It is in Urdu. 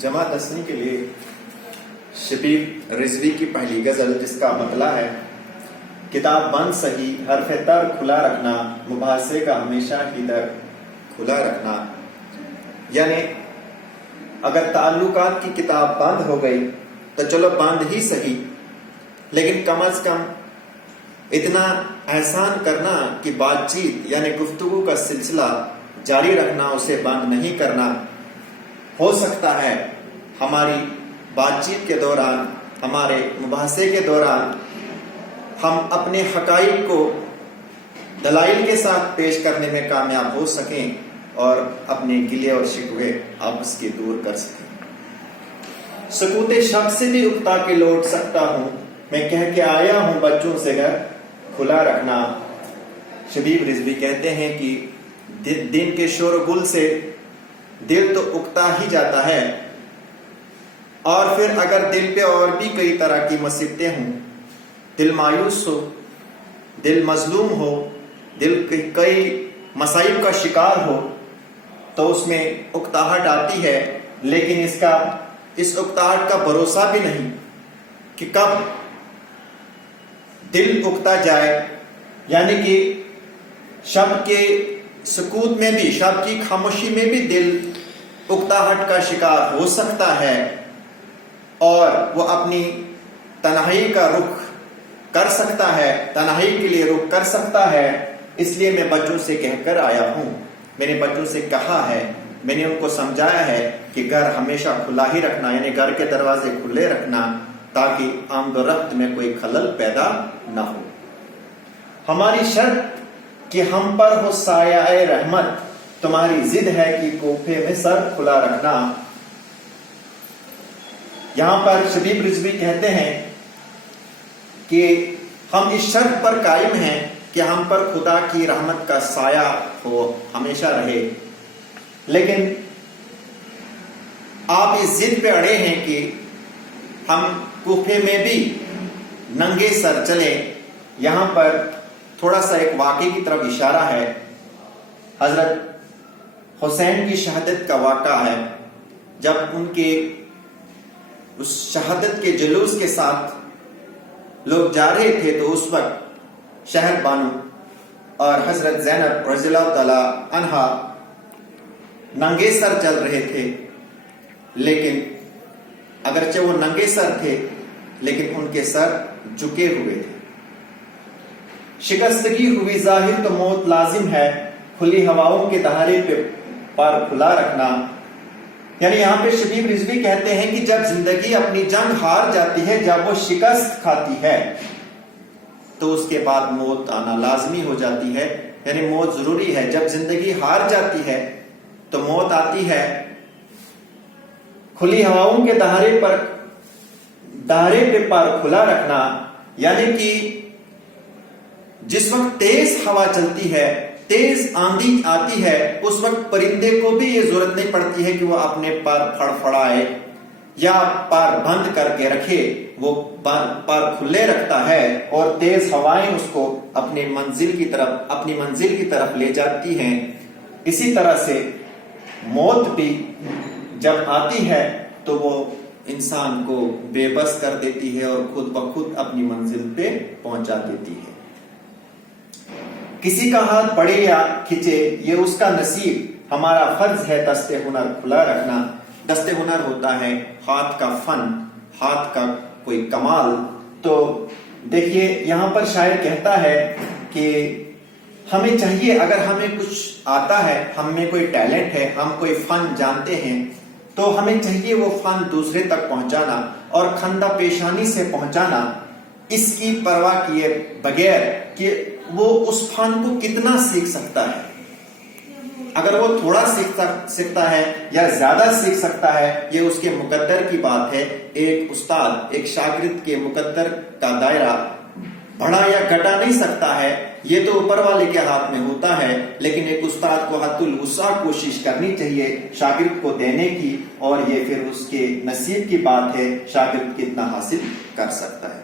جمع دستنی کے لیے شبیر رضوی کی پہلی غزل جس کا مطلع ہے کتاب بند سہی حرف تر کھلا رکھنا مباحثے کا ہمیشہ ہی در کھلا رکھنا، یعنی اگر تعلقات کی کتاب بند ہو گئی تو چلو بند ہی سہی، لیکن کم از کم اتنا احسان کرنا کہ بات چیت یعنی گفتگو کا سلسلہ جاری رکھنا، اسے بند نہیں کرنا۔ ہو سکتا ہے ہماری بات چیت کے دوران، ہمارے مباحثے کے دوران ہم اپنے حقائق کو دلائل کے ساتھ پیش کرنے میں کامیاب ہو سکیں اور اپنے گلے اور شکوے آپس کے دور کر سکیں۔ سکوت شب سے بھی اکتا کے لوٹ سکتا ہوں، میں کہہ کے آیا ہوں بچوں سے گھر کھلا رکھنا۔ شبیر رضوی کہتے ہیں کہ دن کے شور و گل سے دل تو اکتا ہی جاتا ہے، اور پھر اگر دل پہ اور بھی کئی طرح کی مصیبتیں ہوں، دل مایوس ہو، دل مظلوم ہو، دل کئی مصائب کا شکار ہو تو اس میں اکتاہٹ آتی ہے، لیکن اس اکتاہٹ کا بھروسہ بھی نہیں کہ کب دل اکتا جائے، یعنی کہ شب کے سکوت میں بھی، شب کی خاموشی میں بھی دل اکتاہٹ کا شکار ہو سکتا ہے اور وہ اپنی تنہائی کا رخ کر سکتا ہے، تنہائی کے لیے رخ کر سکتا ہے۔ اس لیے میں بچوں سے کہہ کر آیا ہوں، میں نے بچوں سے کہا ہے، میں نے ان کو سمجھایا ہے کہ گھر ہمیشہ کھلا ہی رکھنا، یعنی گھر کے دروازے کھلے رکھنا تاکہ آمد و رفت میں کوئی خلل پیدا نہ ہو۔ ہماری شرط کہ ہم پر ہو سایہ رحمت، تمہاری ضد ہے کہ کوفے میں سر کھلا رکھنا۔ یہاں پر شبیر رضوی کہتے ہیں کہ ہم اس شرط پر قائم ہیں کہ ہم پر خدا کی رحمت کا سایہ ہو، ہمیشہ رہے، لیکن آپ اس ضد پہ اڑے ہیں کہ ہم کوفے میں بھی ننگے سر چلیں۔ یہاں پر تھوڑا سا ایک واقعے کی طرف اشارہ ہے، حضرت حسین کی شہادت کا واقعہ ہے۔ جب ان کے اس شہادت کے جلوس کے ساتھ لوگ جا رہے تھے تو اس وقت شہر بانو اور حضرت زینب رضی اللہ تعالی عنہا ننگے سر چل رہے تھے، لیکن اگرچہ وہ ننگے سر تھے لیکن ان کے سر جھکے ہوئے تھے۔ شکستگی ہوئی ظاہر تو موت لازم ہے، کھلی ہواؤں کے دہانے پہ پر کھلا رکھنا۔ یعنی یہاں پہ شبیر رضوی کہتے ہیں کہ جب زندگی اپنی جنگ ہار جاتی ہے، جب وہ شکست کھاتی ہے تو اس کے بعد موت آنا لازمی ہو جاتی ہے، یعنی موت ضروری ہے۔ جب زندگی ہار جاتی ہے تو موت آتی ہے۔ کھلی ہواؤں کے دہانے پہ پر کھلا رکھنا، یعنی کہ جس وقت تیز ہوا چلتی ہے، تیز آندھی آتی ہے، اس وقت پرندے کو بھی یہ ضرورت نہیں پڑتی ہے کہ وہ اپنے پر پھڑپھڑائے یا پر بند کر کے رکھے، وہ پر کھلے رکھتا ہے اور تیز ہوائیں اس کو اپنی منزل کی طرف لے جاتی ہیں۔ اسی طرح سے موت بھی جب آتی ہے تو وہ انسان کو بے بس کر دیتی ہے اور خود بخود اپنی منزل پہ پہنچا دیتی ہے۔ کسی کا ہاتھ بڑھے یا کھچے یہ اس کا نصیب، ہمارا فرض ہے دست ہنر کھلا رکھنا۔ دست ہنر ہوتا ہے ہاتھ کا فن، ہاتھ کا کوئی کمال۔ تو دیکھیے یہاں پر شاعر کہتا ہے کہ ہمیں چاہیے، اگر ہمیں کچھ آتا ہے، ہم میں کوئی ٹیلنٹ ہے، ہم کوئی فن جانتے ہیں، تو ہمیں چاہیے وہ فن دوسرے تک پہنچانا اور خندہ پیشانی سے پہنچانا، اس کی پرواہ کیے بغیر کہ وہ اس فن کو کتنا سیکھ سکتا ہے۔ اگر وہ تھوڑا سیکھ سکتا ہے یا زیادہ سیکھ سکتا ہے، یہ اس کے مقدر کی بات ہے۔ ایک استاد ایک شاگرد کے مقدر کا دائرہ بڑھا یا گھٹا نہیں سکتا ہے، یہ تو اوپر والے کے ہاتھ میں ہوتا ہے، لیکن ایک استاد کو حد الوسع کوشش کرنی چاہیے شاگرد کو دینے کی، اور یہ پھر اس کے نصیب کی بات ہے شاگرد کتنا حاصل کر سکتا ہے۔